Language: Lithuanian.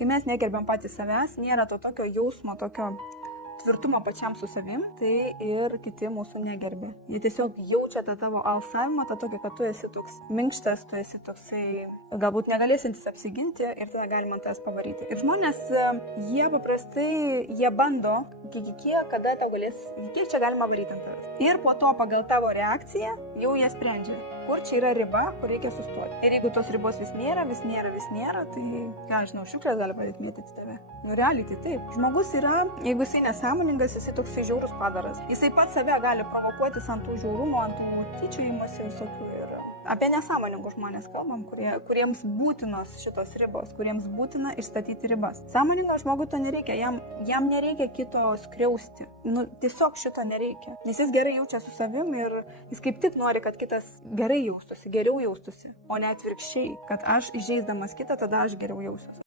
Kai mes negerbiam patys savęs, nėra to tokio jausmo, tokio tvirtumo pačiam su savim, tai ir kiti mūsų negerbė. Jie tiesiog jaučia tą tavo alsavimą, tą tokį, kad tu esi toks minkštas, tu esi toksai galbūt negalėsintis apsiginti ir tada galima tas pavaryti. Ir žmonės, jie paprastai, jie bando, kada tau galės, kiek čia galima varyti ant tavęs. Ir po to pagal tavo reakciją jau jie sprendžia, kur čia yra riba, kur reikia sustoti. Ir jeigu tos ribos vis nėra, tai, ką žinau, šiuklės gali pradėti mėtyti tave. Nu, realiai tai taip. Žmogus yra, jeigu jisai nesąmoningas, jisai toksai žiaurus padaras. Jisai pats save gali provokuotis ant tų žiaurumo, ant tų tyčiojimuose visokių. Ir apie nesąmoningus žmonės kalbam, kuriems būtinos šitos ribos, kuriems būtina išstatyti ribas. Sąmoningą žmogų to nereikia, jam nereikia kito skriausti. Nu, tiesiog šito nereikia. Nes jis gerai jaučia su savim ir jis kaip tik nori, kad kitas gerai jaustųsi, geriau jaustųsi, o ne atvirkščiai, kad aš įžeisdamas kitą, tada aš geriau jausiuosi.